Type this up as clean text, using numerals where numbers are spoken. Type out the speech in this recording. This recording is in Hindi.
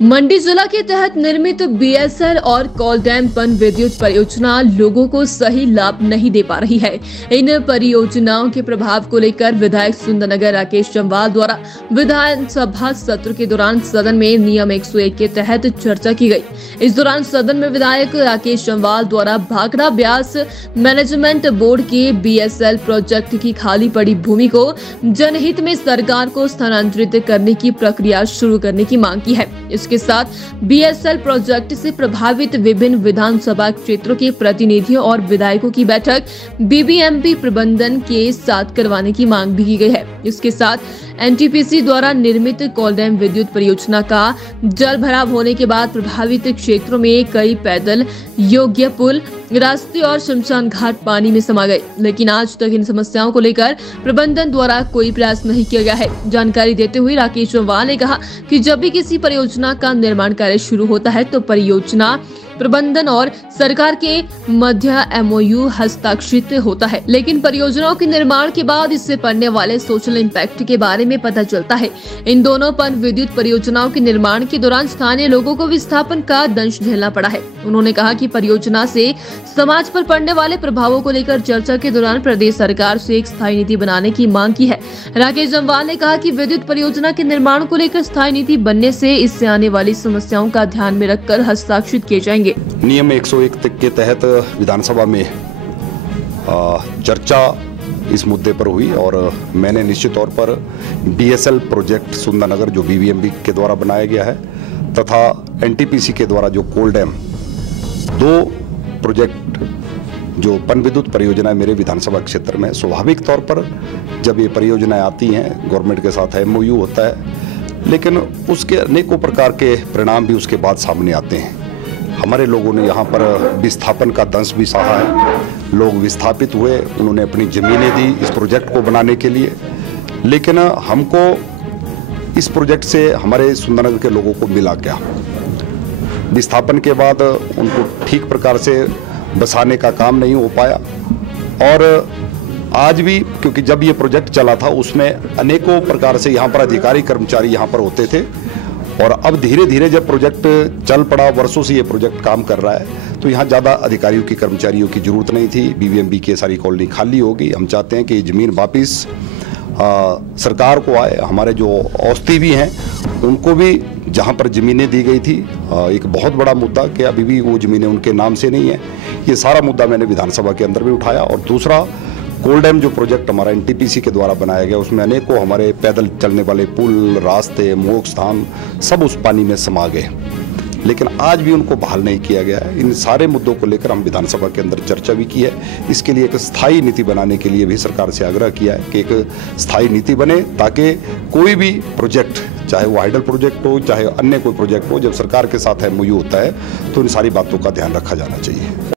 मंडी जिला के तहत निर्मित बीएसएल और कॉलडैम पन विद्युत परियोजना लोगों को सही लाभ नहीं दे पा रही है। इन परियोजनाओं के प्रभाव को लेकर विधायक सुंदरनगर राकेश जम्वाल द्वारा विधानसभा सत्र के दौरान सदन में नियम 101 के तहत चर्चा की गई। इस दौरान सदन में विधायक राकेश जम्वाल द्वारा भाखड़ा ब्यास मैनेजमेंट बोर्ड के बीएसएल प्रोजेक्ट की खाली पड़ी भूमि को जनहित में सरकार को स्थानांतरित करने की प्रक्रिया शुरू करने की मांग की है। इसके साथ बीएसएल प्रोजेक्ट से प्रभावित विभिन्न विधानसभा क्षेत्रों के प्रतिनिधियों और विधायकों की बैठक बीबीएमपी प्रबंधन के साथ करवाने की मांग भी की गई है। इसके साथ एनटीपीसी द्वारा निर्मित कॉलडैम विद्युत परियोजना का जल भराव होने के बाद प्रभावित क्षेत्रों में कई पैदल योग्य पुल, रास्ते और शमशान घाट पानी में समा गए, लेकिन आज तक इन समस्याओं को लेकर प्रबंधन द्वारा कोई प्रयास नहीं किया गया है। जानकारी देते हुए राकेश जम्वाल ने कहा कि जब भी किसी परियोजना का निर्माण कार्य शुरू होता है तो परियोजना प्रबंधन और सरकार के मध्य एमओयू हस्ताक्षरित होता है, लेकिन परियोजनाओं के निर्माण के बाद इससे पड़ने वाले सोशल इम्पैक्ट के बारे में पता चलता है। इन दोनों पन विद्युत परियोजनाओं के निर्माण के दौरान स्थानीय लोगों को विस्थापन का दंश झेलना पड़ा है। उन्होंने कहा कि परियोजना से समाज पर पड़ने वाले प्रभावों को लेकर चर्चा के दौरान प्रदेश सरकार से एक स्थायी नीति बनाने की मांग की है। राकेश जम्वाल ने कहा कि विद्युत परियोजना के निर्माण को लेकर स्थायी नीति बनने से इससे आने वाली समस्याओं का ध्यान में रखकर हस्ताक्षरित किए जाएंगे। नियम 101 के तहत विधानसभा में चर्चा इस मुद्दे पर हुई और मैंने निश्चित तौर पर बीएसएल प्रोजेक्ट सुंदरनगर जो बीबीएमपी के द्वारा बनाया गया है तथा एनटीपीसी के द्वारा जो कोलडैम, दो प्रोजेक्ट जो पन विद्युत परियोजना मेरे विधानसभा क्षेत्र में, स्वाभाविक तौर पर जब ये परियोजनाएं आती हैं गवर्नमेंट के साथ एमओयू होता है, लेकिन उसके अनेकों प्रकार के परिणाम भी उसके बाद सामने आते हैं। हमारे लोगों ने यहाँ पर विस्थापन का दंश भी सहा है। लोग विस्थापित हुए, उन्होंने अपनी ज़मीनें दी इस प्रोजेक्ट को बनाने के लिए, लेकिन हमको इस प्रोजेक्ट से हमारे सुंदरनगर के लोगों को मिला क्या? विस्थापन के बाद उनको ठीक प्रकार से बसाने का काम नहीं हो पाया और आज भी, क्योंकि जब ये प्रोजेक्ट चला था उसमें अनेकों प्रकार से यहाँ पर अधिकारी कर्मचारी यहाँ पर होते थे और अब धीरे धीरे जब प्रोजेक्ट चल पड़ा, वर्षों से ये प्रोजेक्ट काम कर रहा है, तो यहाँ ज़्यादा अधिकारियों की कर्मचारियों की ज़रूरत नहीं थी। बीबीएमपी की सारी कॉलोनी खाली होगी। हम चाहते हैं कि ज़मीन वापिस सरकार को आए। हमारे जो औस्ती भी हैं उनको भी जहाँ पर ज़मीनें दी गई थी, एक बहुत बड़ा मुद्दा कि अभी भी वो ज़मीनें उनके नाम से नहीं है। ये सारा मुद्दा मैंने विधानसभा के अंदर भी उठाया। और दूसरा, कोलडैम जो प्रोजेक्ट हमारा एनटीपीसी के द्वारा बनाया गया उसमें अनेकों हमारे पैदल चलने वाले पुल, रास्ते, मोक्ष धाम सब उस पानी में समा गए, लेकिन आज भी उनको बहाल नहीं किया गया है। इन सारे मुद्दों को लेकर हम विधानसभा के अंदर चर्चा भी की है। इसके लिए एक स्थायी नीति बनाने के लिए भी सरकार से आग्रह किया है कि एक स्थायी नीति बने ताकि कोई भी प्रोजेक्ट, चाहे वो हाइडल प्रोजेक्ट हो चाहे अन्य कोई प्रोजेक्ट हो, जब सरकार के साथ एमओयू होता है तो इन सारी बातों का ध्यान रखा जाना चाहिए।